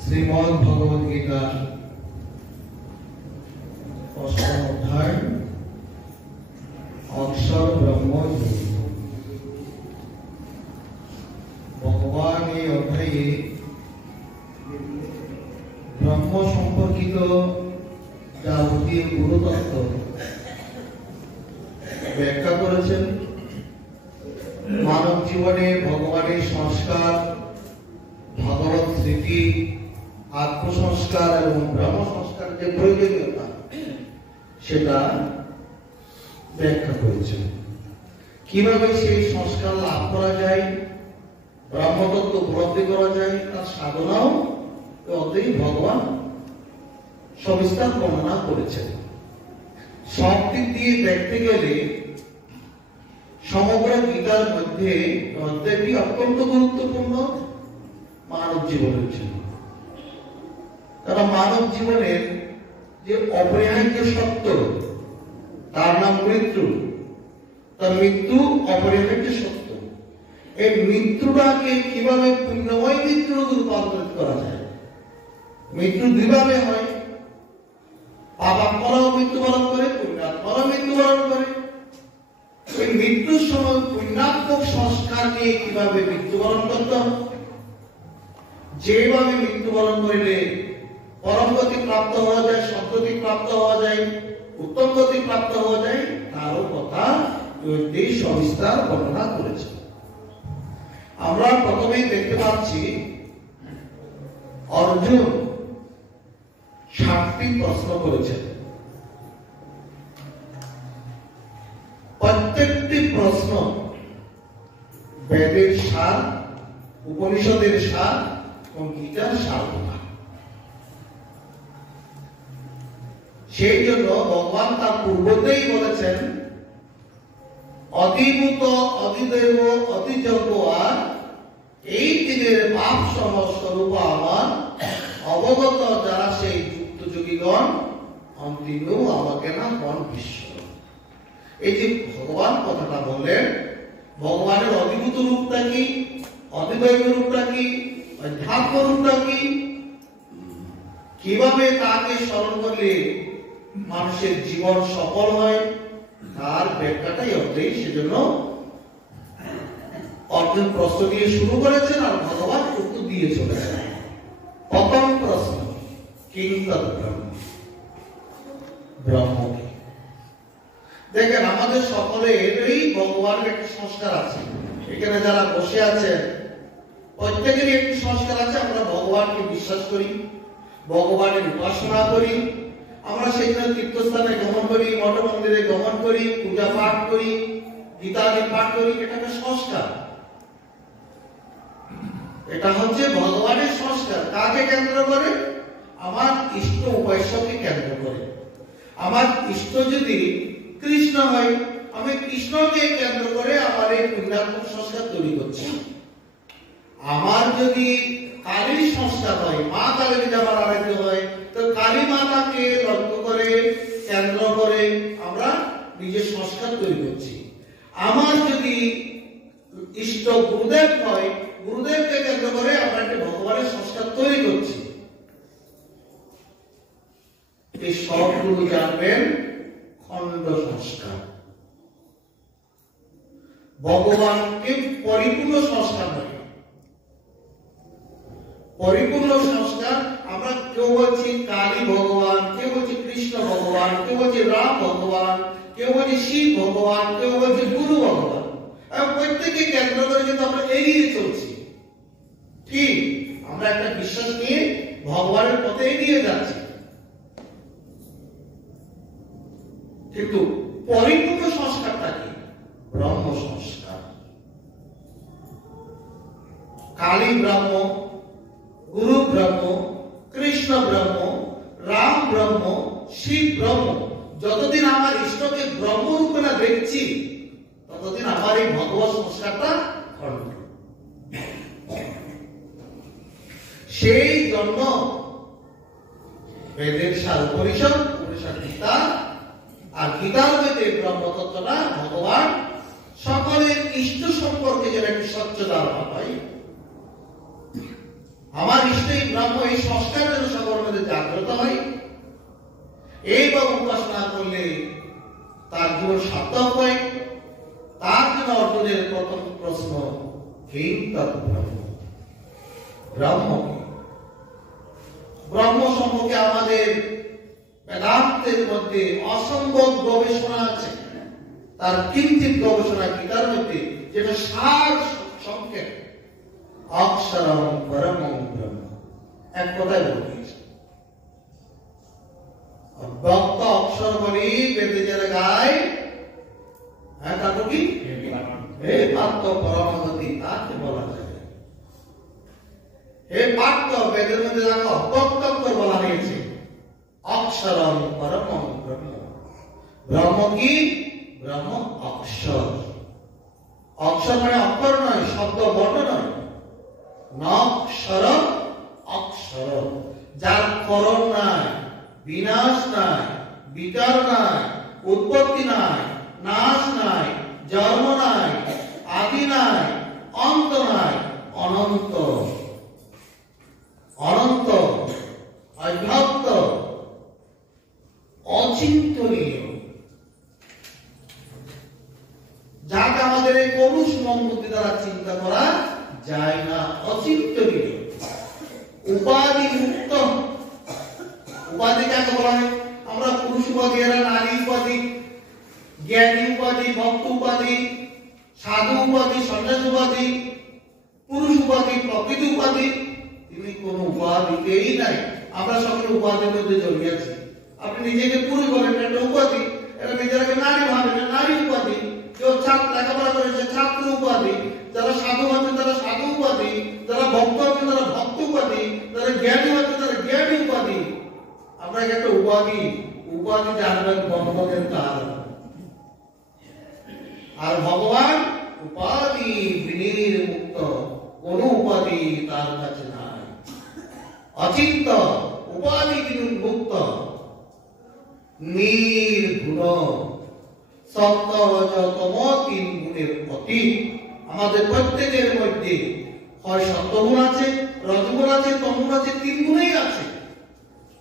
শ্রীমদ্ ভগবদ গীতা অষ্টম অধ্যায় অক্ষর ব্রহ্ম। ভগবান এই অধ্যায়ে ব্রহ্ম সম্পর্কিত যাবতীয় গুরুতত্ত্ব ব্যাখ্যা করেছেন। মানব জীবনে ভগবানের সংস্কার, ভগবত স্মৃতি, আত্মসংস্কার এবং ব্রহ্ম সংস্কার যে প্রয়োজনীয়তা সেটা ব্যাখ্যা করেছেন। কিভাবে সেই সংস্কার লাভ করা যায়, ব্রহ্মতত্ত্ব উপলব্ধি করা যায়, তার সাধনাও ভগবান সবিস্তার বর্ণনা করেছেন। সব দিক দিয়ে দেখতে গেলে সমগ্র গীতার মধ্যে অধ্যায়টি অত্যন্ত গুরুত্বপূর্ণ মানব জীবনের জন্য। কারণ মানব জীবনের যে অপরিহার্য সত্য, তার নাম মৃত্যু। তার মৃত্যু অপরিহার্য সত্য। এই মৃত্যুটাকে কিভাবে পুণ্যময় মৃত্যুর রূপান্তরিত করা যায়? মৃত্যু দুইভাবে হয়, পাপাত্মারাও মৃত্যুবরণ করে, পুণ্যাত্মারাও মৃত্যুবরণ করে। ওই মৃত্যুর সময় পুণ্যাত্মক সংস্কার নিয়ে কিভাবে মৃত্যুবরণ করতে হবে, যেভাবে মৃত্যুবরণ করলে পরম গতি প্রাপ্ত হওয়া যায়, সদ্গতি প্রাপ্ত হওয়া যায়, উত্তম গতি প্রাপ্ত হওয়া যায়, তারও কথা সবিস্তার বর্ণনা করেছে। আমরা প্রথমেই দেখতে পাচ্ছি অর্জুন 7টি প্রশ্ন করেছেন। প্রত্যেকটি প্রশ্ন বেদের সার, উপনিষদের সার এবং গীতার সার। সেই জন্য ভগবান তার পূর্বতেই বলেছেন, অতিভূত অতিদেব অতিযজ্ঞ আর এই দিনের পাপ সমস্বরূপ আমার অবগত যারা সেই যুক্ত যোগীগণ অন্তিম আমাকে না গণ বিশ্ব। এই যে ভগবান কথাটা বললেন, ভগবানের অধিভূত রূপটা কি, অতিদৈব রূপটা কি, অধ্যাত্ম রূপটা কি, কিভাবে তাকে স্মরণ করলে মানুষের জীবন সফল হয়, তার ব্যাখ্যাটাই অর্ধেক। সেজন্য অর্জুন প্রশ্ন দিয়ে শুরু করেছেন আর ভগবান উত্তর দিয়ে চলেছেন। প্রথম প্রশ্ন, কিং তৎব্রহ্ম, ব্রহ্ম কি? দেখেন, আমাদের সকলেরই ভগবানের একটি সংস্কার আছে। এখানে যারা বসে আছেন প্রত্যেকেরই একটি সংস্কার আছে। আমরা ভগবানকে বিশ্বাস করি, ভগবানের উপাসনা করি, আমরা সেখানে তীর্থস্থানে গমন করি, মঠ মন্দিরে গমন করি, পূজা পাঠ করি, গীতাদি পাঠ করি। এটা একটা সংস্কার, এটা হচ্ছে ভগবানের সংস্কার। কাকে কেন্দ্র করে? আমার ইষ্ট উপাস্যকে কেন্দ্র করে। আমার ইষ্ট যদি কৃষ্ণ হয়, আমি কৃষ্ণকে কেন্দ্র করে আমার এই পুণ্যাত্মক সংস্কার তৈরি করছি। আমার যদি কালীর সংস্কার হয়, মা কালীর যাবার আরাধ্য হয়, তো কালী মাতাকে লক্ষ্য করে কেন্দ্র করে আমরা নিজের সংস্কার তৈরি করছি। আমার যদি ইষ্ট গুরুদেব হয়, গুরুদেবকে কেন্দ্র করে আমরা একটা ভগবানের সংস্কার তৈরি করছি। এই সবগুলো জানবেন খণ্ড সংস্কার। ভগবানকে পরিপূর্ণ সংস্কার নয়, পরিপূর্ণ সংস্কার। আমরা কেউ বলছি কালী ভগবান, কেউ বলছি কৃষ্ণ ভগবান, কেউ বলছি রাম ভগবান, কেউ বলছি শিব ভগবান, কেউ বলছি গুরু ভগবান। প্রত্যেকে কেন্দ্র করে কিন্তু আমরা এগিয়ে চলছি। ঠিক, আমরা একটা বিশ্বাস নিয়ে ভগবানের পথে এগিয়ে যাচ্ছি, কিন্তু পরিপূর্ণ সংস্কারটা কি? ব্রহ্ম সংস্কার। কালী ব্রহ্ম, গুরু ব্রহ্ম, কৃষ্ণ ব্রহ্ম, রাম ব্রহ্ম, শিব ব্রহ্ম। যতদিন আমার ইষ্টকে ব্রহ্ম রূপে না দেখছি, ততদিন আমার এই ভগবত সংস্কারটা খণ্ড। সেই জন্য বেদের সার উপনিষদ, উপনিষদ গীতা, আর গীতার মধ্যে ব্রহ্মতত্ত্বটা ভগবান সকলের ইষ্ট সম্পর্কে যেন একটি স্বচ্ছ ধারণা পাই, আমার ইষ্টই ব্রহ্ম, এই সংস্কার যেন সকলের মধ্যে জাগ্রত হয়। এইভাবে উপাসনা করলে তার জীবন সার্থক হয়। তার জন্য অর্জুনের প্রথম প্রশ্ন, কিং তদ্ব্রহ্ম, ব্রহ্ম কি? ব্রহ্ম সম্পর্কে আমাদের বেদান্তের মধ্যে অসম্ভব গবেষণা আছে। তার কিঞ্চিত গবেষণা কি তার মধ্যে, যেটা সার সংক্ষেপ, অক্ষরম পরমং ব্রহ্ম, এক কথায় বলে দিয়েছে। ভক্ত অক্ষর বলি বেদে যারা গায়, হ্যাঁ তারপর কি হে পার্থ পরমগতি, তাকে বলা যায়। হে পার্থ, বেদের মধ্যে যাকে অব্যক্তক্ষর বলা হয়েছে, অক্ষরম পরমং ব্রহ্ম। ব্রহ্ম কি? ব্রহ্ম অক্ষর। অক্ষর মানে অক্ষর নয়, শব্দ বর্ণ নয়। নক্ষর অক্ষর, যার করণ নাই, বিনাশ নাই, বিকার নাই, উৎপত্তি নাই, নাশ নাই, জন্ম নাই, আদি নাই, অন্ত নাই, অনন্ত, অনন্ত, অব্যক্ত, অচিন্তনীয়, যাকে আমাদের এই পৌরুষ মন বুদ্ধি দ্বারা চিন্তা করা যায় না, অচিন্তনীয়, উপাধি মুক্ত। উপাধি কাকে বলা হয়? আমরা পুরুষ উপাধি, এরা নারী উপাধি, জ্ঞানী উপাধি, ভক্ত উপাধি, সাধু উপাধি, সন্ন্যাস উপাধি, পুরুষ উপাধি, প্রকৃতি উপাধি। তিনি কোন উপাধিকেই নাই। আমরা সকলে উপাধির মধ্যে জড়িয়ে আছি। আপনি নিজেকে পুরুষ বলেন, এটা উপাধি। এটা নিজেকে নারী ভাবেন, নারী উপাধি। কেউ ছাত্র লেখাপড়া করেছে, ছাত্র উপাধি। যারা সাধু আছেন তারা সাধু উপাধি, যারা ভক্ত আছেন তারা ভক্ত উপাধি, যারা জ্ঞানী আছেন তারা জ্ঞানী উপাধি। আমরা একটা উপাধি, উপাধি জানবেন বন্ধনের কারণ। আর ভগবান উপাধি বিনির্মুক্ত, কোন উপাধি তার কাছে নাই। অচিন্ত, উপাধি বিনির্মুক্ত, নির্গুণ, সত্য রজ তম তিন গুণের অতীত। আমাদের প্রত্যেকের মধ্যে হয় সত্যগুণ আছে, রজগুণ আছে, তমগুণ আছে, তিন গুণেই আছে।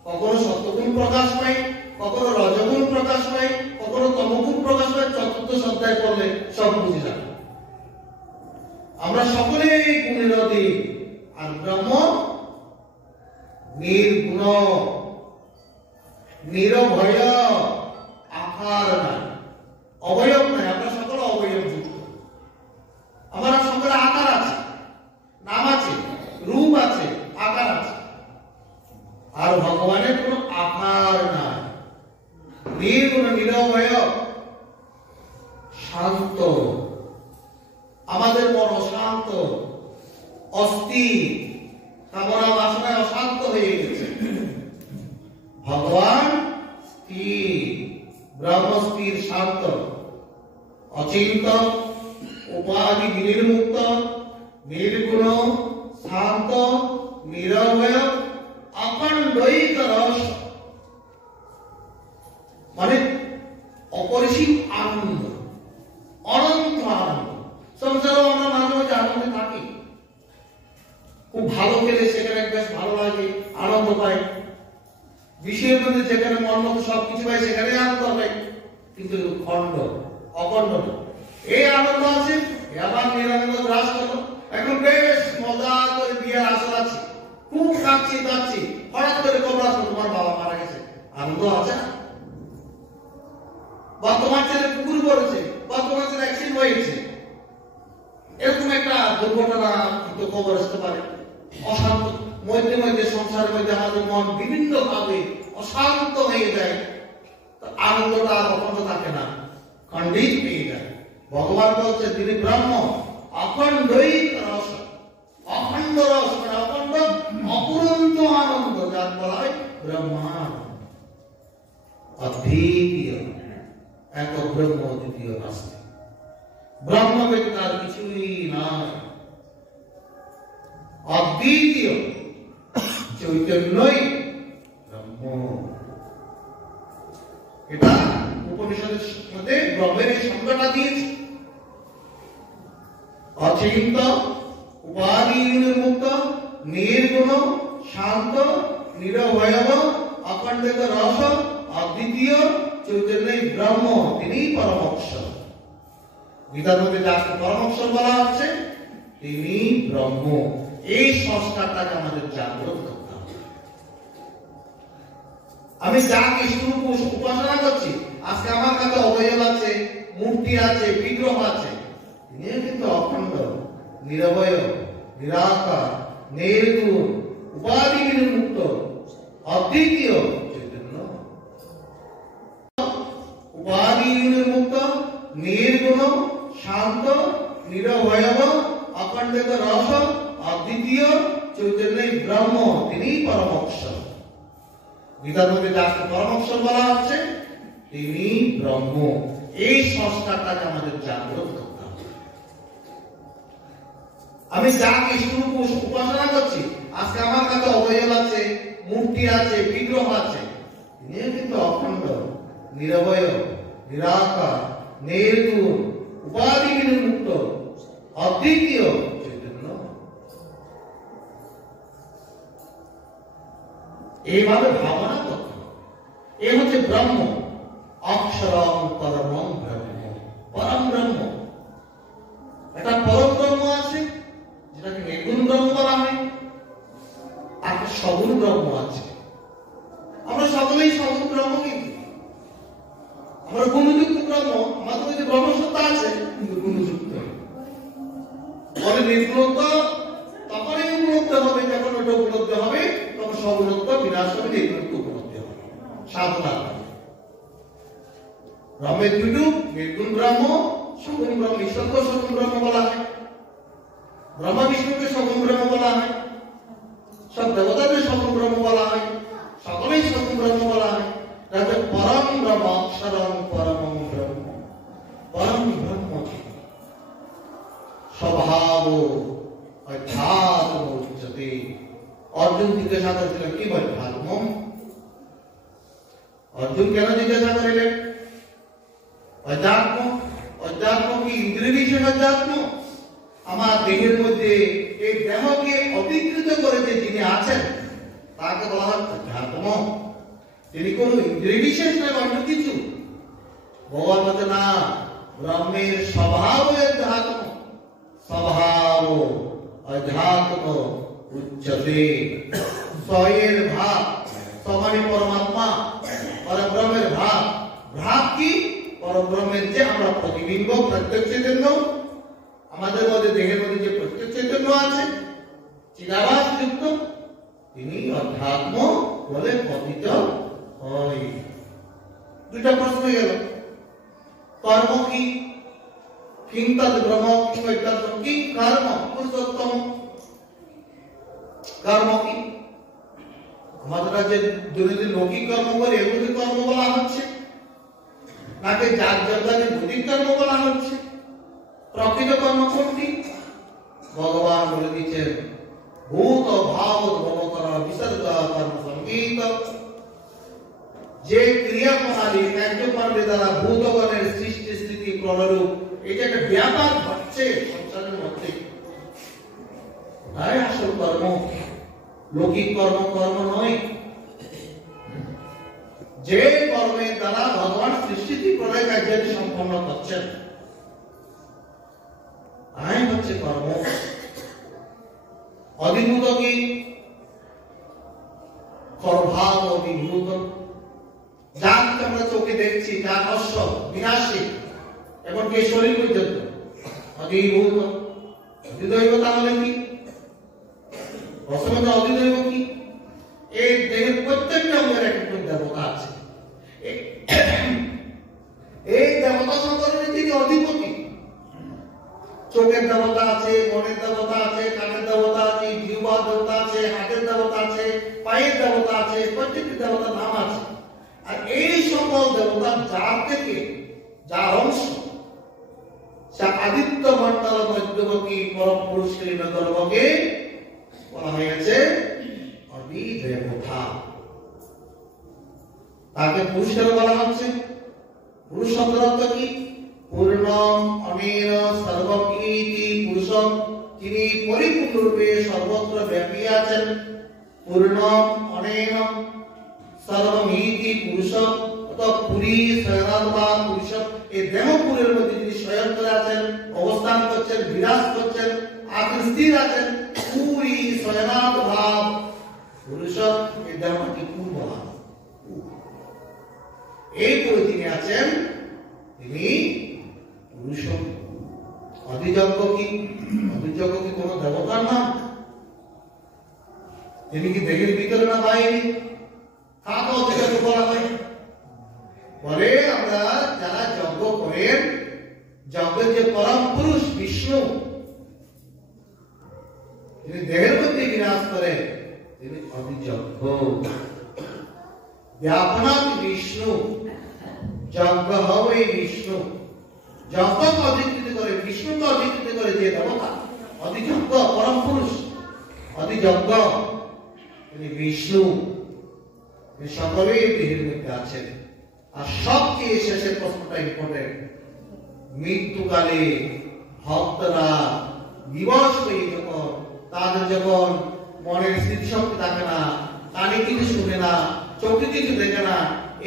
কখনো সত্যগুণ প্রকাশ পায়, কখনো রজগুণ প্রকাশ পায়, কখনো তমগুণ প্রকাশ পায়। চতুর্থ অধ্যায় পড়লে সব বুঝে যাবে। আমরা সকলেই গুণের অধীন। আর ব্রহ্ম নির্গুণ, নিরভয়, আকার নাই, অবয়ব নাই। আমরা সকলে অবয়ব যুক্ত। আমরা সকলে আকার আছে, নাম আছে, রূপ আছে, আকার আছে। আর ভগবানের কোন আকার নাই, নির্গুণ, নিরবয়, শান্ত। আমাদের মন অশান্ত, অস্থির, কামনা বাসনায় অশান্ত হয়ে গেছে। ভগবান স্থির, ব্রহ্ম স্থির, শান্ত, অচিন্ত, উপাধি বিনির্মুক্ত, নির্গুণ, শান্ত, নিরবয়, অখণ্ডৈক রস, মানে অপরিসীম আনন্দ, অনন্ত আনন্দ। সংসারেও আমরা মাঝে মাঝে আনন্দে থাকি। খুব ভালো খেলে সেখানে বেশ ভালো লাগে, আনন্দ পাই। বিষয়ের মধ্যে যেখানে মন মতো সবকিছু পাই সেখানে আনন্দ পাই। কিন্তু খণ্ড, অখণ্ড। এই আনন্দ আছে, আবার নিরানন্দ গ্রাস করলো। এখন বেশ মজা করে বিয়ের আসর আছে, খুব কাঁদছি কাঁদছি, হঠাৎ করে খবর আসলো তোমার বাবা মারা গেছে। আনন্দ আছে? বা তোমার ছেলে পুকুর পড়েছে, বা তোমার ছেলে অ্যাক্সিডেন্ট হয়েছে, এরকম একটা দুর্ঘটনা কিন্তু খবর আসতে পারে। অশান্ত মধ্যে মধ্যে সংসারের মধ্যে আমাদের মন বিভিন্ন ভাবে অশান্ত হয়ে যায়। আনন্দটা অখণ্ড থাকে না, খণ্ডিত পেয়ে যায়। ভগবান বলছে তিনি ব্রহ্ম, অখণ্ডৈক রস। অখণ্ড রস মানে অখণ্ড, অপুরন্ত আনন্দ, যার বলা হয় ব্রহ্মানন্দ। অদ্বিতীয়, এক ব্রহ্ম, দ্বিতীয় নাস্তি। ব্রহ্ম ব্যতীত আর কিছুই নাই। অদ্বিতীয়, চৈতন্যই ব্রহ্ম। এটা উপনিষদের মধ্যে ব্রহ্মের এই সংজ্ঞাটা দিয়েছে। অচিন্ত, উপাধি মুক্ত, নির্গুণ শান্ত নিরবয়ব অখণ্ডিত রস অদ্বিতীয় চৈতন্য ব্রহ্ম, তিনি পরমোক্ষর। গীতার মধ্যে যাকে পরমোক্ষর বলা হচ্ছে তিনি ব্রহ্ম। এই সংস্কারটাকে আমাদের জাগ্রত করতে হবে। আমি যাকে স্বরূপ উপাসনা করছি, আজকে আমার কাছে অবয়ব আছে, মূর্তি আছে, বিগ্রহ আছে, তিনি কিন্তু অখণ্ড, নিরবয়, নিরাকার, নির্গুণ, উপাধি বিমুক্ত, অদ্বিতীয় চৈতন্য। উপাধি বিমুক্ত, নির্গুণ, শান্ত, নিরবয়ব, অখণ্ডিত রস অদ্বিতীয় চৈতন্য ব্রহ্ম, তিনি পরমোক্ষর। গীতার মধ্যে যাকে পরমোক্ষর বলা হচ্ছে তিনি ব্রহ্ম। এই সংস্কারটাকে আমাদের জাগ্রত করতে হবে। আমি যাকে স্বরূপ উপাসনা করছি, আজকে আমার কাছে অবয়ব আছে, মূর্তি আছে, বিগ্রহ আছে, তিনি কিন্তু অখণ্ড, নিরবয়, নিরাকার, নির্গুণ, উপাধি বিমুক্ত, অদ্বিতীয় চৈতন্য। এইভাবে ভাবনা করতে হবে। এ হচ্ছে ব্রহ্ম, অক্ষরম পরমং ব্রহ্ম, পরম ব্রহ্ম। একটা পরম ব্রহ্ম আছে যেটাকে নির্গুণ ব্রহ্ম বলা হয়, আর একটা সগুণ ব্রহ্ম আছে। আমরা সকলেই সগুণ ব্রহ্ম, কিন্তু আমরা গুণযুক্ত ব্রহ্ম। আমাদের মধ্যে ব্রহ্মসত্তা আছে কিন্তু গুণযুক্ত। তবে নির্গুণত্ব তখনই উপলব্ধ হবে যখন ওটা উপলব্ধ হবে, তখন সগুণত্ব বিনাশ হবে, নির্গুণত্ব উপলব্ধ হবে। সাধনা ব্রহ্মের দুটো, নির্গুণ ব্রহ্ম, সগুণ ব্রহ্ম। ঈশ্বরকে সগুণ ব্রহ্ম বলা হয়, ব্রহ্মা বিষ্ণুকে সগুণ ব্রহ্ম বলা হয়, সব দেবতাদের সগুণ ব্রহ্ম বলা হয়, সকলেই সগুণ ব্রহ্ম বলা হয়। তাহলে পরম ব্রহ্ম, অক্ষরম পরমং ব্রহ্ম, পরম ব্রহ্ম স্বভাব অধ্যাত্ম উচ্চতে। অর্জুন জিজ্ঞাসা করেছিলেন কি অধ্যাত্ম? অর্জুন কেন জিজ্ঞাসা করিলেন অধ্যাত্ম? অধ্যাত্ম কি ইন্দ্রিয় বিশেষ অধ্যাত্ম? আমার দেহের মধ্যে এই দেহকে অবিকৃত করে যে যিনি আছেন তাকে বলা হয় অধ্যাত্ম। তিনি কোন ইন্দ্রিয় বিশেষ নয়, অন্য কিছু। ভগবান বলতে না, ব্রহ্মের স্বভাব অধ্যাত্ম, স্বভাব অধ্যাত্ম উচ্চতে। স্বয়ের ভাব, সমানি পরমাত্মা, পরব্রহ্মের ভাব। ভাব কি? পরব্রহ্মের যে আমরা প্রতিবিম্ব, প্রত্যেক চৈতন্য, আমাদের মধ্যে দেহের মধ্যে যে প্রত্যেক চৈতন্য আছে, চিদাভাস যুক্ত, তিনি অধ্যাত্ম বলে কথিত হয়। দুটা প্রশ্ন গেল। কর্ম কি? কিং তদ ব্রহ্ম কিং অধ্যাত্ম? কি কর্ম? পুরুষোত্তম কর্ম কি? আমাদের যে দৈনন্দিন লৌকিক কর্ম করে, এগুলোকে কর্ম বলা হচ্ছে, নাকি যার জগতে ভৌতিক কর্ম বলা হচ্ছে? প্রকৃত কর্ম কোনটি? ভগবান বলে দিচ্ছেন ভূত ভাব ভবতর বিসর্গ কর্ম সংগীত। যে ক্রিয়া প্রণালী কার্যকর্মের দ্বারা ভূতগণের সৃষ্টি স্থিতি প্রণরূপ, এটা একটা ব্যাপার ঘটছে সংসারের মধ্যে, তাই আসল কর্ম। লৌকিক কর্ম কর্ম নয়। যে কর্মের দ্বারা ভগবান সৃষ্টি প্রলয় কার্যাদি সম্পন্ন করছেন, তাই হচ্ছে কর্ম। অধিভূত কি? করভাব অধিভূত। যা আমরা চোখে দেখছি, যা নশ্বর বিনাশী, এমনকি শরীর পর্যন্ত অধিভূত। অধিদৈব তাহলে কি? প্রথমত অধিদৈব কি? এই দেহের প্রত্যেকটা অঙ্গের একটা দেবতা আছে। এই দেবতা সম্পর্কে তিনি অধিপতি। চোখের দেবতা আছে, মনের দেবতা আছে, কানের দেবতা আছে, জিহ্বার দেবতা আছে, হাতের দেবতা আছে, পায়ের দেবতা আছে, প্রত্যেকটি দেবতার নাম আছে। আর এই সকল দেবতা যার থেকে, যার অংশ, সে আদিত্য মণ্ডল মধ্যবর্তী পরম পুরুষ গর্ভকে বলা হয়েছে অধিদেবতা। তাকে পুরুষের বলা হচ্ছে। পুরুষ শব্দের অর্থ কি? পূর্ণম অমেন সর্বম ইতি পুরুষম যিনি পরিপূর্ণরূপে সর্বত্র ব্যাপী আছেন, পূর্ণ অনেন সর্বমিতি পুরুষ, অথবা পুরী শয়নাত্মা পুরুষ, এই দেহপুরের মধ্যে যিনি শয়ন করে আছেন, অবস্থান করছেন, বিরাজ করছেন, আছেন, স্থির আছেন, পুরী শয়নাত ভাব পুরুষ, এই দেহটি পূর্ণ ভাব। এই করে তিনি আছেন, তিনি পুরুষ। অধিযজ্ঞ কি? অধিযজ্ঞ কি কোন দেবতার নাম? তিনি কি দেহের ভিতরে না বাইরে? কাকে অধিযজ্ঞ বলা হয়? বলে আমরা যারা যজ্ঞ করেন, যজ্ঞের যে পরম পুরুষ বিষ্ণু, তিনি দেহের মধ্যে বিরাজ করেন, তিনি অধিযজ্ঞ। ব্যাপনাথ বিষ্ণু, যজ্ঞ হবে বিষ্ণু। যজ্ঞকে অধিকৃত করে, বিষ্ণুকে অধিকৃত করে যে দেবতা, অধিযজ্ঞ পরম পুরুষ, অধিযজ্ঞ তিনি বিষ্ণু। সকলেই দেহের মধ্যে আছেন। আর সবচেয়ে শেষের প্রশ্নটা ইম্পর্টেন্ট, মৃত্যুকালে ভক্তরা বিবশ হয়ে যখন, তাদের যখন মনের স্মৃতিশক্তি থাকে না, কানে কিছু শুনে না, চোখে কিছু দেখে না,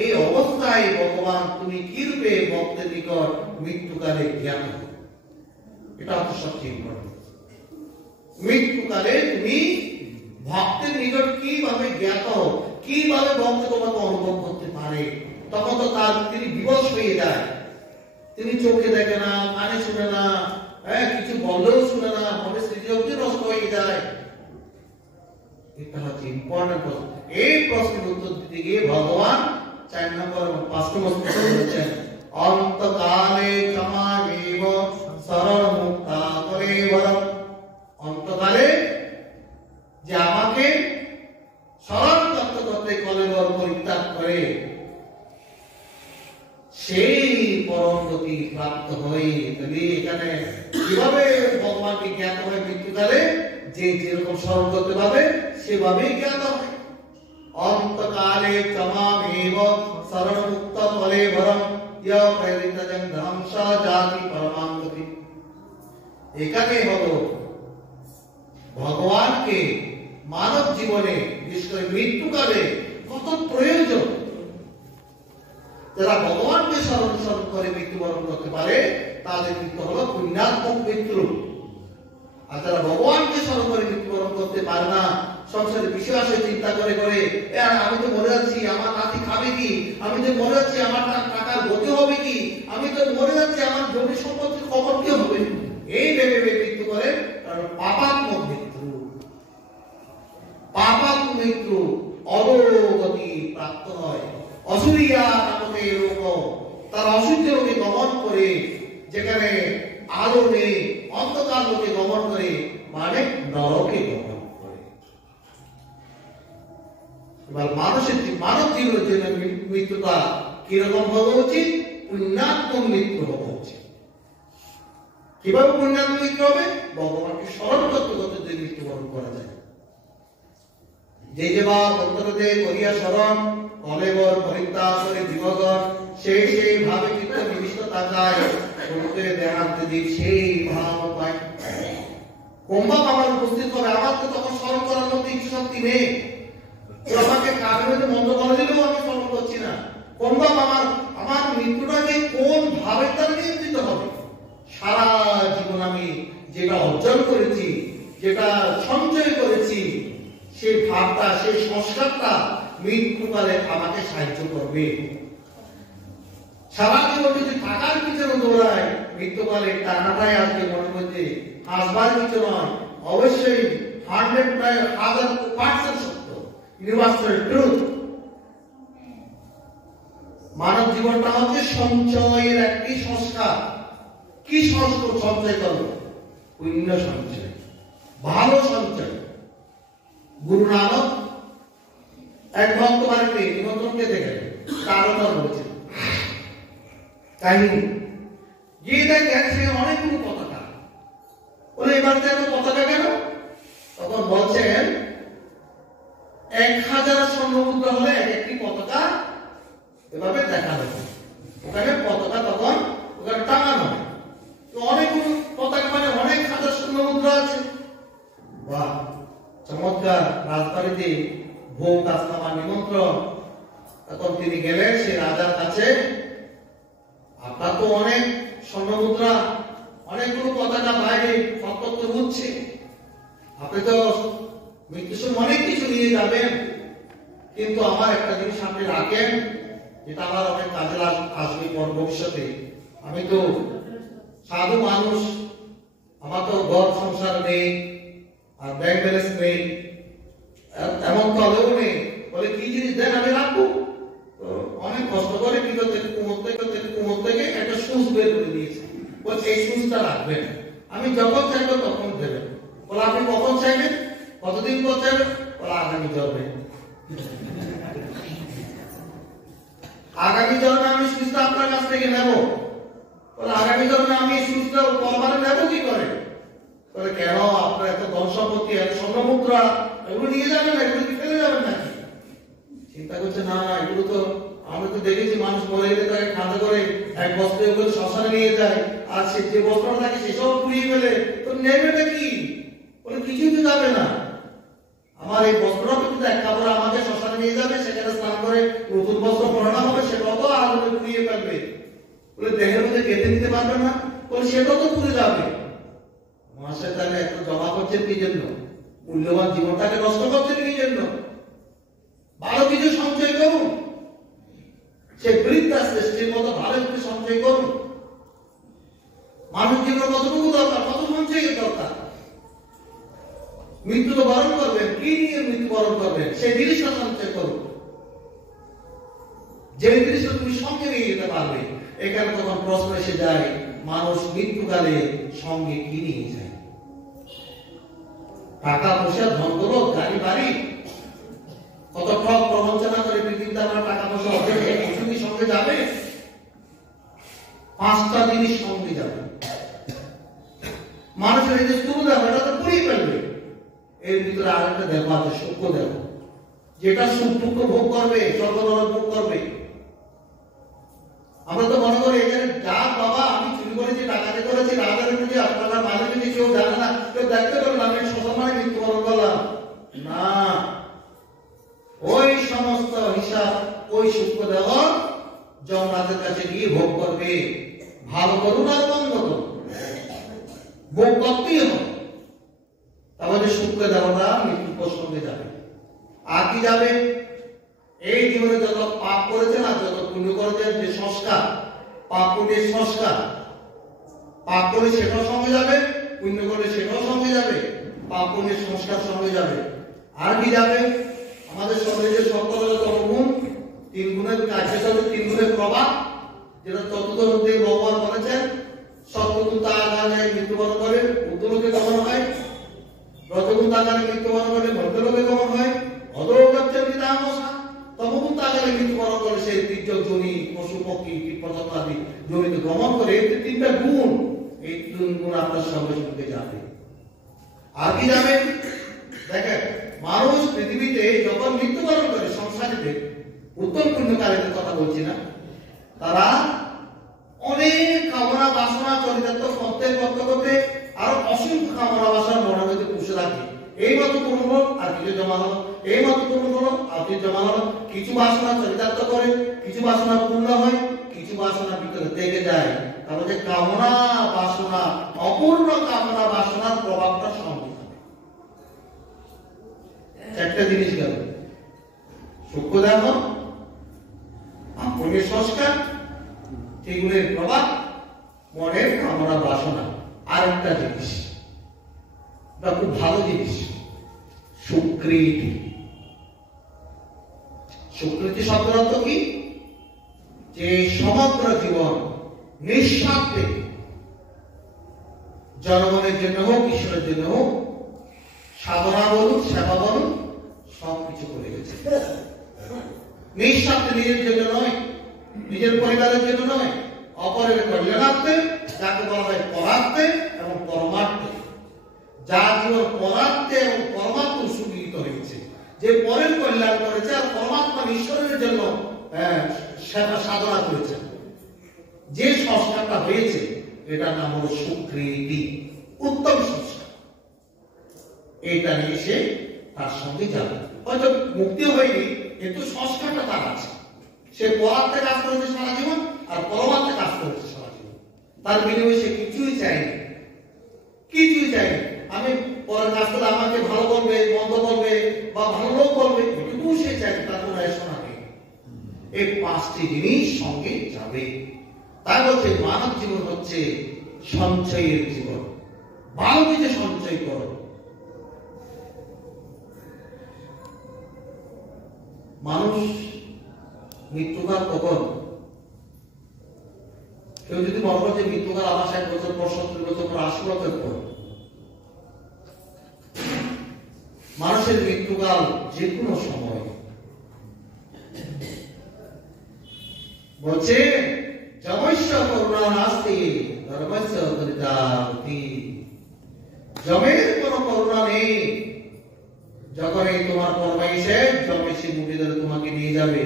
এই অবস্থায় ভগবান তুমি কি রূপে ভক্তের নিকট মৃত্যুকালে জ্ঞাত হও? এটা হচ্ছে সবচেয়ে ইম্পর্টেন্ট। মৃত্যুকালে তুমি ভক্তের নিকট কিভাবে জ্ঞাত হও, কিভাবে ভক্ত তোমাকে অনুভব করতে পারে? তখন তো তার তিনি বিবশ হয়ে যায়, তিনি চোখে দেখে না, কানে শুনে না, কিছু বললেও শুনে না, মনের স্মৃতিশক্তি নষ্ট হয়ে যায়। এটা হচ্ছে ইম্পর্টেন্ট প্রশ্ন। এই প্রশ্নের উত্তর দিতে গিয়ে ভগবান 4 নম্বর এবং 5 নম্বর প্রশ্ন বলেছেন, অন্তকালে ক্ষমামেব শরণ মুক্তা কলেবরম। অন্তকালে যে আমাকে শরণ করতে করতে কলেবর পরিত্যাগ করে, সেই পরম গতি প্রাপ্ত হয়ে। এখানে কিভাবে ভগবানকে জ্ঞাত হয়? মৃত্যুকালে যে যেরকম স্মরণ করতে পারবে সেভাবেই জ্ঞাত হয়। অন্তকালে ক্ষমামেব শরণ মুক্ত কলেবরম ইয় প্রেরিতজং ধ্বংস জাতি পরমাং গতি। এখানে হলো ভগবানকে মানব জীবনে, বিশেষ করে মৃত্যুকালে কত প্রয়োজন। যারা ভগবানকে স্মরণ করে মৃত্যুবরণ করতে পারে, তাদের মৃত্যু হলো পুণ্যাত্মক মৃত্যু। আর যারা ভগবানকে স্মরণ করে মৃত্যুবরণ করতে পারে না, সংসারের বিষয় আসে চিন্তা করে করে, আমি তো মরে যাচ্ছি, আমার নাতি খাবে কি, আমি তো মরে যাচ্ছি, আমার টাকার গতি হবে কি, আমি তো মরে যাচ্ছি, আমার জমি সম্পত্তির খবর কি হবে, এই ভেবে মৃত্যু করে। কারণ পাপাত্মক মৃত্যু, পাপাত্মক মৃত্যু অধোগতি প্রাপ্ত হয়। অসুরিয়া নামকে লোক, তার অসুর লোকে গমন করে, যেখানে আলো নেই, অন্ধকার লোকে গমন করে, মানে নরকে গমন করে। এবার মানব জীবনের জন্য মৃত্যুটা কিরকম হওয়া উচিত? পুণ্যাত্মক মৃত্যু হওয়া উচিত। কিভাবে পুণ্যাত্মক মৃত্যু হবে? ভগবানকে স্মরণ করতে করতে যে মৃত্যুবরণ করা যায়। যে যে বা অন্তরতে করিয়া স্মরণ, কলেবর পরিত্যাগ করে বিভগন, সেই সেই ভাবে চিত্ত নিবিষ্ট থাকায় করতে দেহান্তে দিক সেই ভাব পায়। কোম্বা আমার উপস্থিত হবে, আমার তো তখন স্মরণ করার মধ্যে ইচ্ছা শক্তি নেই। আমাকে কাজের মধ্যে বন্ধ করে দিলেও আমি স্মরণ করছি না। কোম্বা আমার মৃত্যুটাকে কোন ভাবে তার নিয়ন্ত্রিত হবে? সারা জীবন আমি যেটা অর্জন করেছি, যেটা সঞ্চয় করেছি, সেই ভাবটা, সেই সংস্কারটা মৃত্যুকালে আমাকে সাহায্য করবে। সারা জীবন যদি টাকার পিছনে দৌড়ায়, মৃত্যুকালে টাকাটাই আজকে মনের মধ্যে হাসবার কিছু নয়, অবশ্যই 100% সত্য, ইউনিভার্সাল ট্রুথ। মানব জীবনটা হচ্ছে সঞ্চয়ের একটি সংস্কার। কি সঞ্চয় করবো? পুণ্য সঞ্চয়, ভালো সঞ্চয়। গুরু নানক এক ভক্ত বাড়িতে নিমন্ত্রণকে দেখে কারণটা বলেছেন কাহিনী, গিয়ে দেখেন সে অনেকগুলো পতাকা। বলে এবার এত পতাকা কেন? তখন বলছেন 1000 স্বর্ণ মুদ্রা হলে এক একটি পতাকা এভাবে দেখা যাবে। ওখানে পতাকা তখন ওখানে টাঙানো হয়। তো অনেকগুলো পতাকা মানে অনেক হাজার স্বর্ণ মুদ্রা আছে। চমৎকার রাজবাড়িতে ভোগ আজকামার নিমন্ত্রণ। তখন তিনি গেলেন সেই রাজার কাছে। আপনার তো অনেক স্বর্ণমুদ্রা, অনেকগুলো পতাকা বাইরে সত্তর হচ্ছে, আপনি তো মৃত্যুর অনেক কিছু নিয়ে যাবেন, কিন্তু আমার একটা জিনিস আপনি রাখেন, যেটা আমার অনেক কাজে আসবে ভবিষ্যতে। আমি তো সাধু মানুষ, আমার তো ঘর সংসার নেই, আর ব্যাংক ব্যালেন্স নেই, এমন তলেও নেই। বলে কি জিনিস দেন, আমি রাখবো। তো অনেক কষ্ট করে ভিতর থেকে কুমোর থেকে একটা সুচ বের করে দিয়েছে। বলছে এই সুচটা রাখবেন, আমি যখন চাইবো তখন দেবেন। বলে আপনি কখন চাইবেন, কতদিন পর চাইবেন? বলে আগামী জন্মে। আগামী জন্মে আমি সুচটা আপনার কাছ থেকে নেব। বলে আগামী জন্মে আমি সুচটা পরমানে নেব কি করে? বলে কেন, আপনার এত ধন সম্পত্তি, এত স্বর্ণমুদ্রা, এগুলো নিয়ে যাবেন না, এগুলো কি ফেলে যাবেন নাকি? চিন্তা করছে না, এগুলো তো আমরা তো দেখেছি মানুষ মরে গেলে তাকে খাঁচা করে এক বস্ত্র ওগুলো শ্মশানে নিয়ে যায়, আর সে যে বস্ত্রটা থাকে সেসব পুড়িয়ে ফেলে। তো নেবেটা কি? বলে কিছুই তো যাবে না, আমার এই বস্ত্রটা কিন্তু এক কাপড় আমাকে শ্মশানে নিয়ে যাবে, সেখানে স্নান করে নতুন বস্ত্র পরানো হবে, সেটাও তো আগুনে পুড়িয়ে ফেলবে। বলে দেহের মধ্যে গেঁথে নিতে পারবে না? বলে সেটাও তো পুড়ে যাবে। মহাশয় তাহলে এত জমা করছেন কি জন্য? মূল্যবান জীবনটাকে নষ্ট করছেন কি জন্য? ভালো কিছু সঞ্চয় করুন, সে বৃদ্ধা সৃষ্টির মতো ভালো কিছু সঞ্চয় করুন। মানুষ জীবন কতটুকু দরকার, কত সঞ্চয়ের দরকার। মৃত্যু তো বরণ করবেন, কি নিয়ে মৃত্যু বরণ করবেন সেই জিনিসটা সঞ্চয় করুন, যে জিনিসটা তুমি সঙ্গে নিয়ে যেতে পারবে। এখানে তখন প্রশ্ন এসে যায়, মানুষ মৃত্যুকালে সঙ্গে কি নিয়ে যায়? টাকা পয়সা, ধন দৌলত, গাড়ি বাড়ি, কত ঠক প্রবঞ্চনা করে পৃথিবীতে আমরা টাকা পয়সা অর্জন করে কিছু কি সঙ্গে যাবে? 5টা জিনিস সঙ্গে যাবে। মানুষের এই যে স্থূল দেহ, এটা তো পুড়িয়ে ফেলবে। এর ভিতরে আরেকটা দেহ আছে, সূক্ষ্ম দেহ, যেটা সুখ ভোগ করবে, স্বর্গনরক ভোগ করবে। আমরা তো মনে করি এখানে যা বাবা আমি চুরি করেছি, ডাকাতি করেছি, রাজারের মধ্যে আপনারা মাঝে যদি কেউ জানে না, কেউ দেখতে পারবে না, আমি শ্মশানে মৃত্যুবরণ করলাম না। ওই সমস্ত হিসাব ওই সূক্ষ্ম দেহ যমরাজের কাছে গিয়ে ভোগ করবে। ভালো করুন আর মন্দ করুন, ভোগ করতেই হবে। তাহলে সূক্ষ্ম দেহটা মৃত্যুর প্রসঙ্গে যাবে। আর কি যাবে? এই জীবনে যত পাপ করেছেন আর যত পুণ্য করেছেন, যে সংস্কার, পাপ পুণ্যের সংস্কার, পাপ করলে সেটাও সঙ্গে যাবে, পুণ্য করলে সেটাও সঙ্গে যাবে, পাপ পুণ্যের সংস্কার সঙ্গে যাবে। আর কি যাবে? আমাদের শরীরে সকল গুণ, 3 গুণের কাছে 3 গুণের প্রভাব, যেটা চতুর্থ অধ্যায়ে ভগবান বলেছেন, সত্যগুণ তাগানে মৃত্যুবরণ করে উত্তরলোকে গমন হয়, রজগুণ তাগানে মৃত্যুবরণ করে মধ্যলোকে গমন হয়, অধোগচ্ছেন পিতামহা, তমগুণ তাগানে মৃত্যুবরণ করে সেই তির্যক যোনি, পশু পক্ষী কীটপতঙ্গ আদি জমিতে গমন করে। এই 3টা গুণ, এই 3 গুণ আপনার সঙ্গে সঙ্গে যাবে। আর কি যাবে? দেখেন, মানুষ পৃথিবীতে যখন মৃত্যুবরণ করে সংসারীতে, উত্তম পুণ্যকারীদের কথা বলছি না, তারা অনেক কামনা বাসনা চরিতার্থ করতে করতে করতে আরো অসংখ্য কামনা বাসনা মনের মধ্যে পুষে রাখে। এই মতো পূর্ণ হলো, আর কিছু জমা হলো, এই মতো পূর্ণ হলো, আর কিছু জমা হলো। কিছু বাসনা চরিতার্থ করে, কিছু বাসনা পূর্ণ হয়, কিছু বাসনা ভিতরে থেকে যায়। তাহলে যে কামনা বাসনা, অপূর্ণ কামনা বাসনার প্রভাবটা সঙ্গে থাকে। 4টা জিনিস গেল, সূক্ষ্ম দেহ, পুণ্যের সংস্কার, সেগুলোর প্রভাব, মনের কামনা বাসনা। আর একটা জিনিস, খুব ভালো জিনিস, সুকৃতি। সুকৃতি শব্দের অর্থ কি? যে সমগ্র জীবন নিঃস্বার্থে, জনগণের জন্য হোক, ঈশ্বরের জন্য হোক, সাধনা বলুন, সেবা বলুন, সবকিছু করে গেছে। নিঃস্বার্থে, নিজের জন্য নয়, নিজের পরিবারের জন্য নয়, অপরের কল্যাণার্থে, যাকে বলা হয় পরার্থে এবং পরমার্থে। যা জীবন পরার্থে এবং পরমার্থে উৎসর্গিত হয়েছে, যে পরের কল্যাণ করেছে আর পরমাত্মা ঈশ্বরের জন্য সেবা সাধনা করেছে, যে সংস্কারটা হয়েছে, এটার নাম হল সুকৃতি, উত্তম সংস্কার। এটা নিয়ে সে তার সঙ্গে যাবে। হয়তো মুক্তি হয়নি, কিন্তু সংস্কারটা তার আছে। সে পরার্থে কাজ করেছে সারা জীবন, আর পরমার্থে কাজ করেছে সারা জীবন। তার বিনিময়ে সে কিছুই চায়নি, কিছুই চায়নি। আমি পরের কাজ করলে আমাকে ভালো বলবে, মন্দ বলবে, বা ভালো লোক বলবে, এটুকু সে চায়। তার কোনো শোনা নেই। এই পাঁচটি জিনিস সঙ্গে যাবে। তাই বলছে মানব জীবন হচ্ছে সঞ্চয়ের জীবন। ভালো কিছু সঞ্চয় করো। মানুষ মৃত্যুকাল কখন? কেউ যদি মনে করে যে মৃত্যুকাল আমার 60 বছর পর, 70 বছর পর, 80 বছর পর, মানুষের মৃত্যুকাল যে কোনো সময়। বলছে যমস্য করুণা নাস্তি ধর্মস্য দরিদ্রাবতি। জমের কোনো করুণা নেই। যখন এই তোমার ফরমাইশে জমে সে মুঠি ধরে তোমাকে নিয়ে যাবে।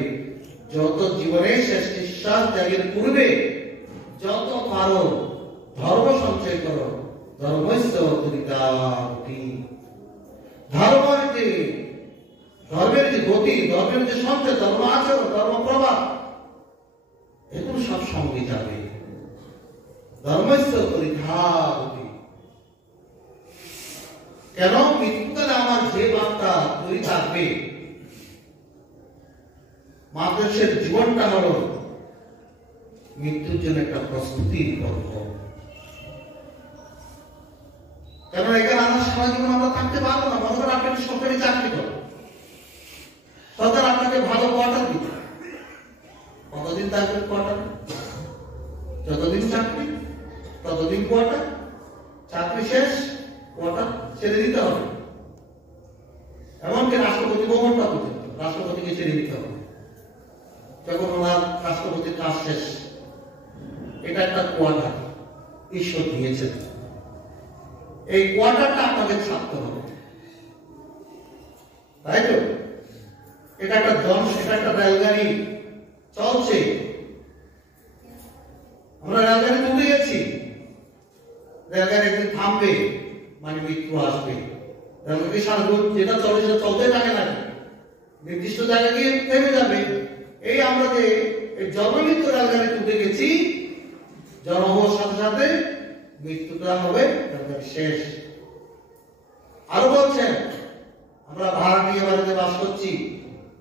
যত জীবনে শেষ নিঃশ্বাস ত্যাগের পূর্বে যত পারো ধর্ম সঞ্চয় করো। ধর্মস্য দরিদ্রাবতি। ধর্মের যে গতি, ধর্মের যে সঞ্চয়, ধর্ম আচরণ, ধর্ম প্রভাব, এগুলো সব সঙ্গে যাবে। ধর্মস্য পরিধাবতি। কেন? মৃত্যুকালে আমার যে বার্তা তৈরি থাকবে, মানুষের জীবনটা হলো মৃত্যুর জন্য একটা প্রস্তুতির পর্ব। কেন এখানে আমরা সারা জীবন আমরা থাকতে পারবো না। মনে করেন আপনি সরকারি চাকরি করেন, সরকার আপনাকে ভালো কোয়ার্টার দিবে। কতদিন থাকবেন কোয়ার্টার? যতদিন চাকরি ততদিন কোয়ার্টার। চাকরি শেষ, কোয়ার্টার ছেড়ে দিতে হবে। এমনকি রাষ্ট্রপতি ভবনটা পর্যন্ত রাষ্ট্রপতিকে ছেড়ে দিতে হবে যখন ওনার রাষ্ট্রপতির কাজ শেষ। এটা একটা কোয়ার্টার ঈশ্বর দিয়েছেন। এই কোয়ার্টারটা আপনাকে ছাড়তে হবে, তাই তো? এটা একটা এটা একটা রেলগাড়ি চলছে। আমরা রেলগাড়িতে উঠে গেছি, রেলগাড়ি একদিন থামবে, মানে মৃত্যু আসবে। রেলগাড়ি সারাদিন যেটা চলে সেটা চলতে থাকে না, নির্দিষ্ট জায়গায় গিয়ে থেমে যাবে। এই আমরা যে জন্মমৃত্যু রেলগাড়িতে উঠে গেছি, জন্ম হওয়ার সাথে সাথে মৃত্যুটা হবে, রেলগাড়ি শেষ। আরো বলছেন আমরা ভাড়া নিয়ে বাড়িতে বাস করছি।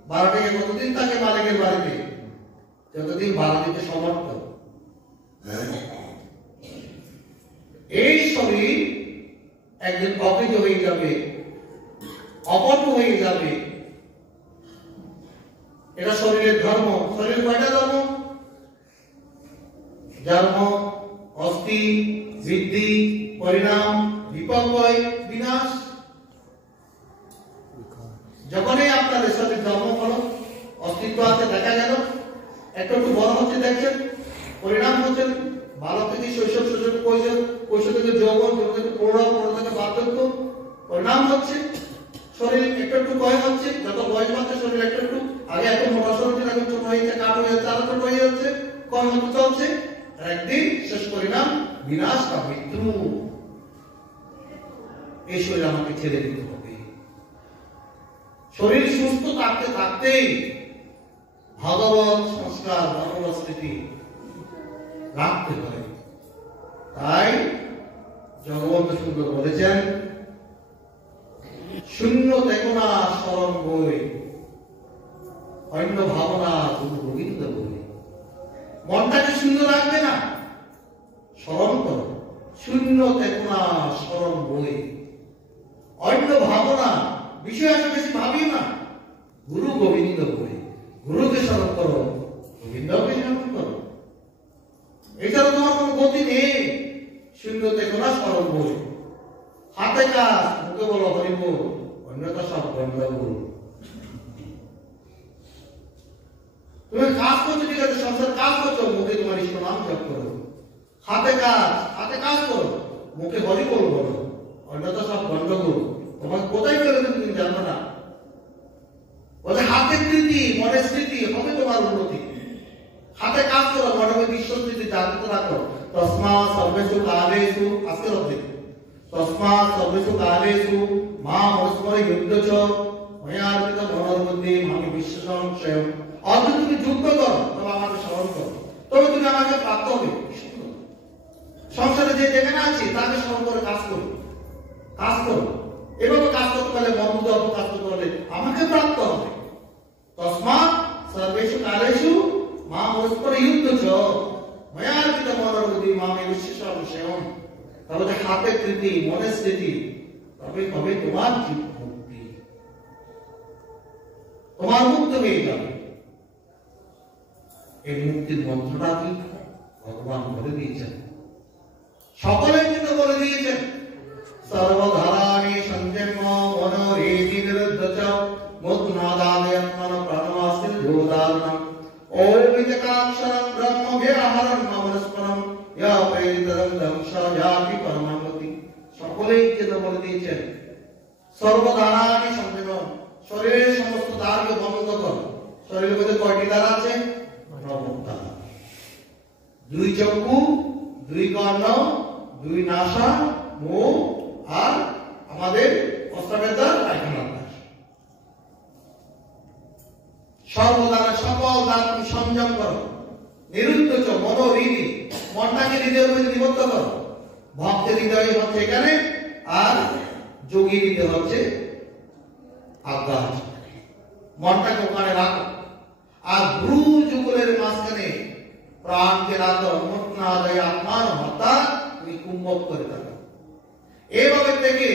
ভাড়া নিয়ে কতদিন থাকে মালিকের বাড়িতে? যতদিন ভাড়া দিতে সমর্থ। এই শরীর একদিন অকেজ হয়ে যাবে, অপর্ণ হয়ে যাবে। এটা শরীরের ধর্ম। শরীর কয়টা ধর্ম? জন্ম, অস্থি, বৃদ্ধি, পরিণাম, বিপর্যয়, বিনাশ। যখনই আপনাদের শরীর জন্ম হলো, অস্তিত্ব আছে, দেখা গেল, একটু একটু বড় হচ্ছে দেখছেন, পরিণাম হচ্ছে ভালো থেকে শৈশব, শৈশব কৈশোর, কৈশোর থেকে যৌবন, যৌবন থেকে প্রৌঢ়, প্রৌঢ় থেকে বার্ধক্য, পরিণাম হচ্ছে। শরীর একটু একটু ক্ষয় হচ্ছে, যত বয়স বাড়ছে শরীর একটু একটু, আগে এত মোটা শরীর ছিল, এখন ছোট হয়েছে, কাঠ হয়ে যাচ্ছে, আরো ছোট হয়ে যাচ্ছে, ক্ষয় হতে চলছে। একদিন শেষ পরিণাম বিনাশ বা মৃত্যু। এই শরীর আমাকে ছেড়ে দিতে হবে। শরীর সুস্থ থাকতে থাকতেই ভগবত সংস্কার, ভগবত স্মৃতি রাখতে পারে। তাই জগবন্ধু সুন্দর বলেছেন, শূন্য দেখনা স্মরণ বই, অন্য ভাবনা শুধু গোবিন্দ বই। মনটাকে শূন্য রাখবে না, স্মরণ করো। শূন্য দেখনা স্মরণ বই, অন্য ভাবনা, বিষয় আছে বেশি ভাবিও না। গুরু গোবিন্দ বই, গুরুকে স্মরণ করো, গোবিন্দকে স্মরণ করো। এছাড়া তোমার কোনো গতি নেই। শূন্য দেখনা স্মরণ বই। হাতে কাজ, মুখে বলো হরিবোল, অন্যতা সব গন্ডগোল। তুমি কাজ করছো, ঠিক আছে, সংসার কাজ করছো, মুখে তোমার ইষ্ট নাম জপ করো। হাতে কাজ করো, মুখে হরিবোল বলো, অন্যতা সব গন্ডগোল। তোমার কোথায় ফেলে তুমি জানো না। বলে হাতের স্মৃতি, মনের স্মৃতি হবে তোমার উন্নতি। হাতে কাজ করো, মনে বিশ্ব স্মৃতি জাগ্রত রাখো। তসমা সর্বেষু কালেষু, আজকের অর্ধেক, তসমা सर्वेषु कालेषु मां अनुस्मर युद्ध च मया अर्पित मनोबुद्धि मामि विश्वासं स्वयं। और তুমি যুদ্ধ করো তবে আমাকে স্মরণ করো, তবে তুমি আমাকে প্রাপ্ত হবে। সংসারে যে যেখানে আছি তাকে স্মরণ করে কাজ করো, কাজ করো। এভাবে কাজ করতে পারলে মন্দ কাজ করতে পারলে আমাকে প্রাপ্ত হবে। তস্মাৎ সর্বেষু কালেষু মাম অনুস্মর যুদ্ধ চ ময়া অর্পিত মনোবুদ্ধি মামি বিশ্বাসং স্বয়ং। তাহলে হাতে কৃতি মনে স্থিতি, তবে হবে তোমার মুক্তি, তোমার মুক্ত হয়ে যাবে। এই মুক্তির মন্ত্রটা কি ভগবান বলে দিয়েছেন, সকলের জন্য বলে দিয়েছেন। সর্বধারাণি সঞ্জন্ম মনোরেতি নিরুদ্ধ চ মুদ্নাদানয়ত্মন প্রাণমাস্তি যোদারণম ওম ইতকাক্ষরম ব্রহ্ম ব্যবহারং মনস্পরম ইয়া প্রেরিতং দংশ যাতি পরমাগতি। সকলের জন্য বলে দিয়েছেন সর্বধারাণি সঞ্জন্ম, শরীরের সমস্ত দ্বারকে বন্ধ করো। শরীরের মধ্যে কয়টি দ্বার আছে? নবদ্বার। দুই চক্ষু, দুই কর্ণ, দুই নাসা, মুখ আর আমাদের অস্ত্রবেদা পায়খানা। সর্বদানা সকল দান তুমি সংযম করো। নিরুদ্ধ চ মনোহৃদি, মনটাকে হৃদয়ের মধ্যে নিবদ্ধ করো। ভক্তের হৃদয় হচ্ছে এখানে, আর যোগীর হৃদয় হচ্ছে আজ্ঞা। মনটাকে ওখানে রাখো। আর ভ্রু যুগলের মাঝখানে প্রাণকে রাখো। মুক্তনাদয় আত্মার হত্যা তুমি কুম্ভক করে থাকো। এইভাবে থেকে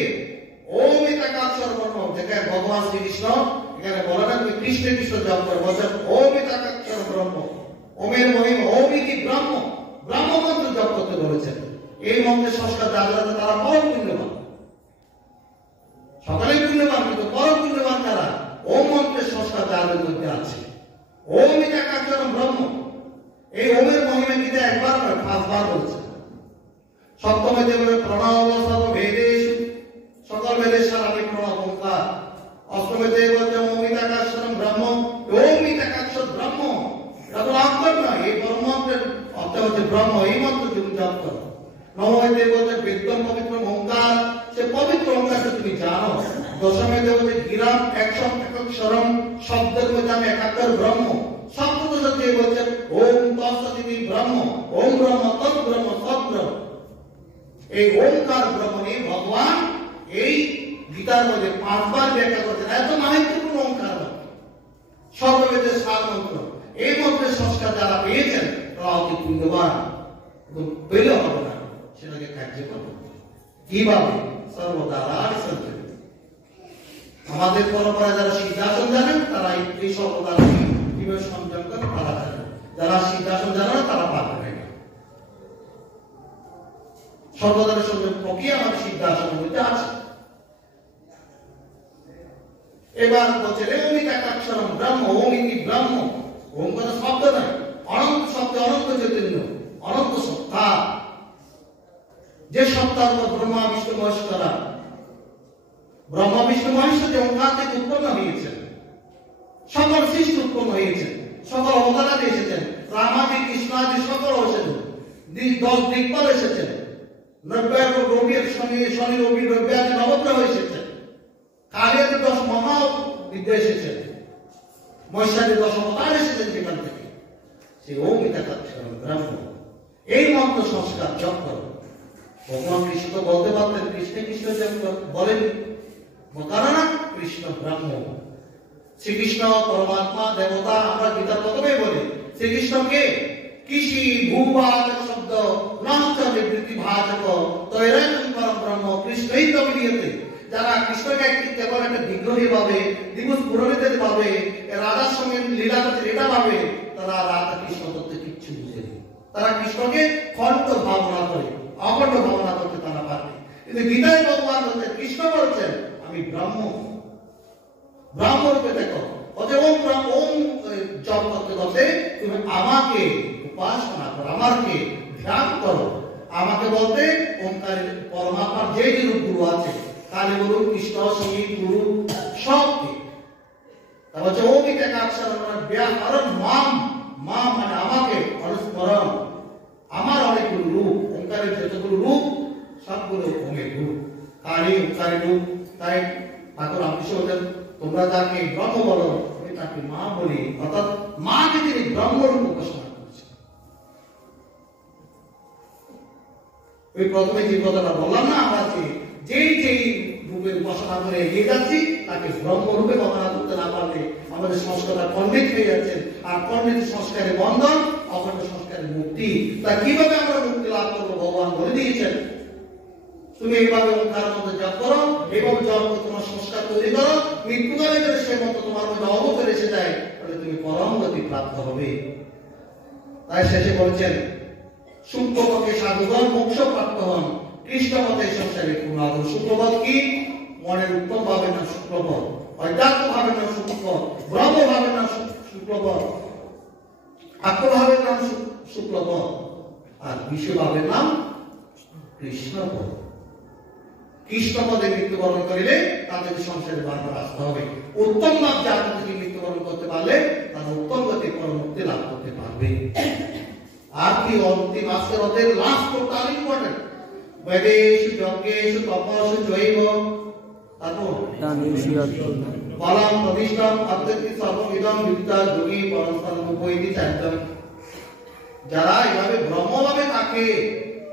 ওম ইতকাক্ষর ব্রহ্ম, দেখেন ভগবান শ্রীকৃষ্ণ এখানে বলে না তুমি কৃষ্ণ কৃষ্ণ জপ করো, বলছেন ওম ইতকাক্ষর ব্রহ্ম। ওমের মহিমা ওম ইতি ব্রহ্ম, ব্রহ্ম মন্ত্র জপ করতে বলেছেন। এই মন্ত্রের সংস্কার যারা যারা তারা পরম পুণ্যবান, সকলে পুণ্যবান, কিন্তু পরম পুণ্যবান তারা ওম মন্ত্রের সংস্কার যাদের মধ্যে আছে। ওম ইতকাক্ষর ব্রহ্ম, এই ওমের মহিমা গীতা একবার নয় 5 বার বলছে। সপ্তমে দেবে প্রণব সর্ব বেদেষু, সকল বেদের সার আমি প্রণব ওঙ্কার। অষ্টমে দেব বলছে ওম ইতকাক্ষরম ব্রহ্ম, ওম ইতকাক্ষর ব্রহ্ম। এটা তো অক্ষর নয়, এই পরমন্ত্রের অর্থ হচ্ছে ব্রহ্ম, এই মন্ত্র তুমি জপ করো। নবমে দেব বলছে বেদম পবিত্র ওঙ্কার, সে পবিত্র ওঙ্কারকে তুমি জানো। দশমে দেব বলছে গিরাম একশম একাক্ষরম, শব্দের মধ্যে আমি একাক্ষর ব্রহ্ম। সপ্তদশ দেব বলছে ওম তৎসদিতি ব্রহ্ম, ওম ব্রহ্ম তৎ ব্রহ্ম সৎ ব্রহ্ম। এই ওমকার ব্রহ্ম নিয়ে ভগবান এই গীতার মধ্যে 5 বার ব্যাখ্যা করেছেন। এত মাহাত্ম্যপূর্ণ ওমকার সর্ববেদের সার মন্ত্র। এই মন্ত্রের সংস্কার যারা পেয়েছেন তারা অতি পুণ্যবান, পেলে হবে না, সেটাকে কার্যকর করতে। কিভাবে? সর্বদারার সঞ্চয়। আমাদের পরম্পরায় যারা সিদ্ধাসন জানেন তারা এই সর্বদারা কিভাবে সংযম করে তারা জানেন, যারা সিদ্ধাসন জানে না তারা পারবে না। সর্বদারের সংযম প্রক্রিয়া আমাদের সিদ্ধাসনের মধ্যে আছে। এবার বলছে ওম ইতকাক্ষরম ব্রহ্ম, ওম ইতি ব্রহ্ম। ওম কোনো শব্দ নয়, অনন্ত শব্দ, অনন্ত চৈতন্য, অনন্ত সত্তা। যে সত্তার পর ব্রহ্মা বিষ্ণু মহেশ্বরা, ব্রহ্মা বিষ্ণু মহেশ্বর যে ওঙ্কার থেকে উৎপন্ন হয়েছেন, সকল সৃষ্টি উৎপন্ন হয়েছেন, সকল অবতারাদি এসেছেন, রামাদি কৃষ্ণাদি সকল এসেছেন, 10 দিকপাল এসেছেন, শনি রবি রব্যাদি নবগ্রহ এসেছেন, কালের 10 মহা বিদ্যা এসেছেন, মহিষাদি 10 অবতার এসেছেন যেখান থেকে। সেই ওম ইতকাক্ষরম ব্রহ্ম, এই মন্ত্র সংস্কার জপ করো। ভগবান কৃষ্ণ তো বলতে পারতেন কৃষ্ণ কৃষ্ণ জপ বলেন, কারণ কৃষ্ণ ব্রহ্ম, শ্রীকৃষ্ণ পরমাত্মা দেবতা। আমরা গীতার প্রথমে বলি শ্রীকৃষ্ণকে কৃষি ভূবাচক শব্দ নষ্ট নিবৃত্তি ভাজক তৈরান পরম ব্রহ্ম কৃষ্ণই তবিনিয়তে। যারা কৃষ্ণকে কেবল একটা বিগ্রহী ভাবে, দিবস পুরোহিতের ভাবে, রাধার সঙ্গে লীলা করছে এটা ভাবে, তারা রাধা কৃষ্ণ তত্ত্বে কিচ্ছু বুঝেনি। তারা কৃষ্ণকে খণ্ড ভাবনা করে, অখণ্ড ভাবনা করতে তারা পারে। কিন্তু গীতায় ভগবান বলছেন, কৃষ্ণ বলছেন আমি ব্রহ্ম, ব্রহ্মরূপে দেখো। ওম জপ করতে করতে তুমি আমাকে উপাসনা করো, আমাকে ধ্যান করো। আমাকে বলতে ওমকারের পরমাত্মার যে যে রূপগুলো আছে, কালী গুরু, কৃষ্ণ, সঙ্গীত গুরু, সবকে। তারপর হচ্ছে ওম ইতকাক্ষরম ব্যবহারং মাম, মাম মানে আমাকে, অনুস্মরণ, আমার অনেকগুলো রূপ, ওমকারের যতগুলো রূপ সবগুলো ওমের রূপ। কারি উকারি রূপ। তাই ঠাকুর রামকৃষ্ণ বলেন, তোমরা যাকে ব্রহ্ম বলো আমি তাকে মা বলি, অর্থাৎ মাকে তিনি ব্রহ্মরূপ উপাসনা করেছেন। ওই প্রথমে যে কথাটা বললাম না, আমরা যেই রূপের উপাসনা করে এগিয়ে যাচ্ছি তাকে ব্রহ্মরূপে কল্পনা করতে না পারলে আমাদের সংস্কারটা পণ্ডিত হয়ে যাচ্ছে। আর পণ্ডিত সংস্কারের বন্ধন, অখণ্ড সংস্কারের মুক্তি। তা কিভাবে আমরা মুক্তি লাভ করবো? ভগবান বলে দিয়েছেন, তুমি এইভাবে ওঙ্কারের মধ্যে জপ করো, এইভাবে জপ করে তোমার সংস্কার তৈরি করো, মৃত্যুকালে যদি সে মতো তোমার মধ্যে অবকর এসে যায় তাহলে তুমি পরম গতি প্রাপ্ত হবে। তাই শেষে বলছেন, শুক্লপথে সাধুগণ মোক্ষ প্রাপ্ত হন, কৃষ্ণপথে সংসারে পুনাদ। শুক্লপথ কি? মনের উত্তম ভাবে না শুক্লপথ, অধ্যাত্ম ভাবে না শুক্লপথ, ব্রহ্ম ভাবে না শুক্লপথ, আত্মভাবের নাম শুক্লপথ, আর বিশ্বভাবের নাম কৃষ্ণপথ। কৃষ্ণপদে মৃত্যুবরণ করিলে তাদের সংসারে বারবার আসতে হবে। উত্তম লাভ জাত থেকে মৃত্যুবরণ করতে পারলে তারা উত্তম গতি পরমুক্তি লাভ করতে পারবে। আর কি অন্তিম আজকের অধ্যায়ের লাস্ট করতে আরো ইম্পর্টেন্ট, বেদেষু যজ্ঞেষু তপস্যু জৈব, তারপর বলাম প্রতিষ্ঠাম অদ্বৈতি সর্ববিদম বিদ্যা যোগী পরস্পর উপৈতি চাইতম। যারা এভাবে ব্রহ্মভাবে থাকে,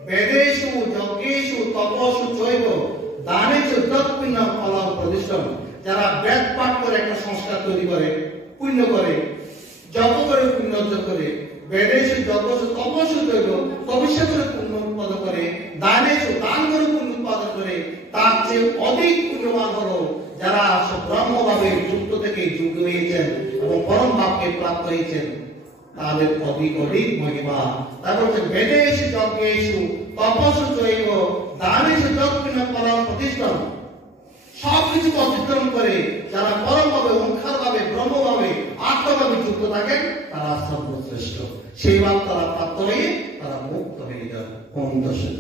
বেদেষু যজ্ঞেষু তপস্যু জৈব দানেষু তৎপুণ্য ফলম প্রতিষ্ঠাম, যারা বেদ পাঠ করে একটা সংস্কার তৈরি করে, পুণ্য করে, যজ্ঞ করে পুণ্য অর্জন করে, বেদেষু যজ্ঞেষু তপস্যু জৈব তপস্যা করে পুণ্য উৎপাদন করে, দানেষু দান করে পুণ্য উৎপাদন করে, তার চেয়ে অধিক পুণ্যবান হলো যারা ব্রহ্মভাবে যুক্ত থেকে যুক্ত হয়েছেন এবং পরম ভাবকে প্রাপ্ত হয়েছেন, তাদের অধিক অধিক মহিমা। তারপর হচ্ছে বেদেষু যজ্ঞেষু তপস্যু জৈব দানেষু তৎপুণ্য ফলম প্রতিষ্ঠাম। সবকিছু অতিক্রম করে যারা পরম ভাবে, ওঙ্কার ভাবে, ব্রহ্মভাবে, আত্মভাবে যুক্ত থাকেন তারা সর্বশ্রেষ্ঠ। সেই ভাব তারা প্রাপ্ত হয়ে তারা মুক্ত হয়ে যান। ওম দর্শন।